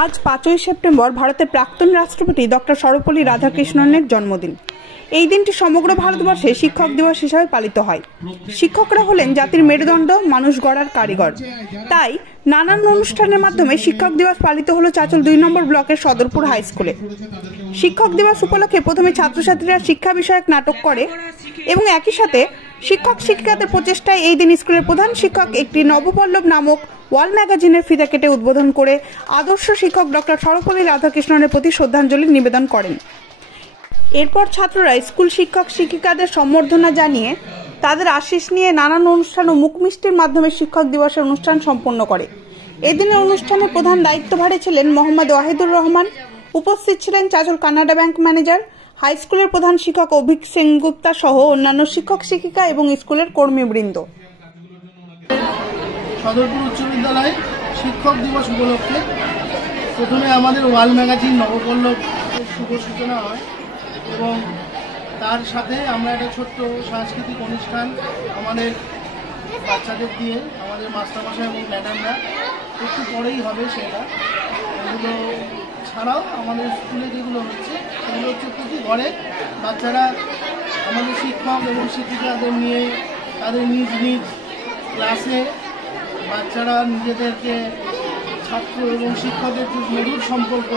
আজ 5ই সেপ্টেম্বর ভারতের প্রাক্তন রাষ্ট্রপতি ডক্টর সর্বপল্লী রাধাকৃষ্ণনের জন্মদিন। এই দিনটি সমগ্র ভারতবর্ষে শিক্ষক দিবস হিসাবে পালিত হয়। শিক্ষকরা হলেন জাতির মেরুদণ্ড, মানুষ গড়ার কারিগর। তাই নানান অনুষ্ঠানের মাধ্যমে শিক্ষক দিবস পালিত হলো চাঁচল 2 নম্বর ব্লকের সদরপুর হাই স্কুলে। শিক্ষক দিবস উপলক্ষে প্রথমে ছাত্রছাত্রীরা শিক্ষা বিষয়ক নাটক করে এবং একই সাথে শিক্ষক শিক্ষিকাদের প্রচেষ্টায় এই দিন স্কুলের প্রধান শিক্ষক একটি নবপল্লব নামক ওয়াল ম্যাগাজিনের ফিতা কেটে উদ্বোধন করে আদর্শ শিক্ষক ডক্টর সর্বপল্লী রাধাকৃষ্ণনের প্রতি শ্রদ্ধাঞ্জলি নিবেদন করেন। এরপর ছাত্ররা স্কুল শিক্ষক শিক্ষিকাদের সম্বর্ধনা জানিয়ে তাদের আশীষ নিয়ে নানান অনুষ্ঠান ও মুখমিষ্টির মাধ্যমে শিক্ষক দিবসের অনুষ্ঠান সম্পন্ন করে। এদিনের অনুষ্ঠানে প্রধান দায়িত্বভারে ছিলেন মোহাম্মদ ওয়াহিদুর রহমান। উপস্থিত ছিলেন Chanchal Canara bank manager, high স্কুলের প্রধান শিক্ষক অভিক সেনগুপ্তা সহ অন্যান্য শিক্ষক শিক্ষিকা এবং স্কুলের কর্মীবৃন্দ। সদরপুর উচ্চ বিদ্যালয় শিক্ষক দিবস উপলক্ষে প্রথমে আমাদের ওয়াল ম্যাগাজিন নবপল্লব শুভ সূচনা হয় এবং তার সাথে আমরা একটা ছোট্ট সাংস্কৃতিক অনুষ্ঠান আমাদের বাচ্চাদের দিয়ে, আমাদের মাস্টারমশাই এবং ম্যাডামরা একটু পরেই হবে। সেটা এগুলো ছাড়াও আমাদের স্কুলে যেগুলো হচ্ছে সেগুলো হচ্ছে প্রতি ঘরে বাচ্চারা আমাদের শিক্ষক এবং শিক্ষিকাদের নিয়ে তাদের নিজ নিজ ক্লাসে বাচ্চারা নিজেদেরকে ছাত্র এবং শিক্ষকের যে মধুর সম্পর্ক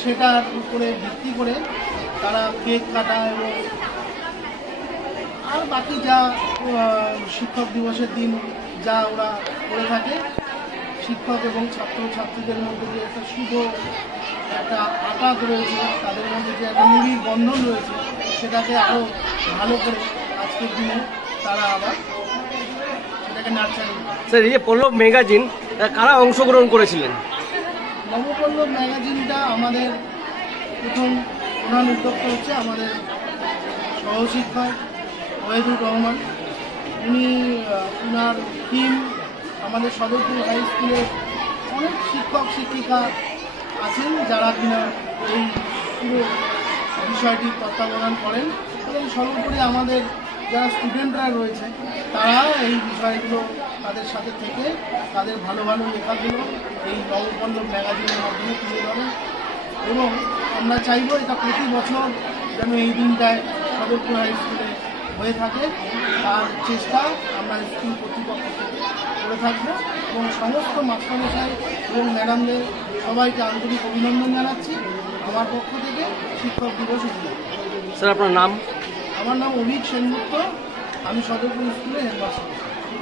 সেটার উপরে ভিত্তি করে তারা কেক কাটা এবং আর বাকি যা শিক্ষক দিবসের দিন যা ওরা করে থাকে, শিক্ষক এবং ছাত্রছাত্রীদের মধ্যে যে একটা শুভ একটা আঘাত রয়েছে, তাদের মধ্যে যে একটা নিবিড় বন্ধন রয়েছে, সেটাকে আরও ভালো করে আজকের দিনে তারা আবার সেটাকে নার্চারিং। স্যার, এই যে পল্লব ম্যাগাজিন কারা অংশগ্রহণ করেছিলেন? নবপল্লব ম্যাগাজিনটা আমাদের প্রধান উদ্যোক্তা হচ্ছে আমাদের সহশিক্ষক ওয়াহিদুর রহমান। উনি ওনার টিম আমাদের সদরপুর হাই স্কুলের অনেক শিক্ষক শিক্ষিকা আছেন যারা কিনা এই পুরো বিষয়টি তত্ত্বাবধান করেন এবং সর্বোপরি আমাদের যারা স্টুডেন্টরা রয়েছে তারা এই বিষয়গুলো তাদের সাথে থেকে তাদের ভালো ভালো লেখাগুলো এই নবপল্লব ম্যাগাজিনের মাধ্যমে তুলে ধরেন এবং আমরা চাইব এটা প্রতি বছর যেন এই দিনটায় সদরপুর হাই স্কুলে হয়ে থাকে, তার চেষ্টা আমরা স্কুল কর্তৃপক্ষ থেকে করে থাকবো এবং সমস্ত মাস্টারমশাই এবং ম্যাডামদের সবাইকে আন্তরিক অভিনন্দন জানাচ্ছি আমার পক্ষ থেকে শিক্ষক দিবস উপলক্ষে। স্যার, আপনার নাম? আমার নাম অভিক সেনগুপ্ত, আমি সদরপুর স্কুলে হেডমাস্টার।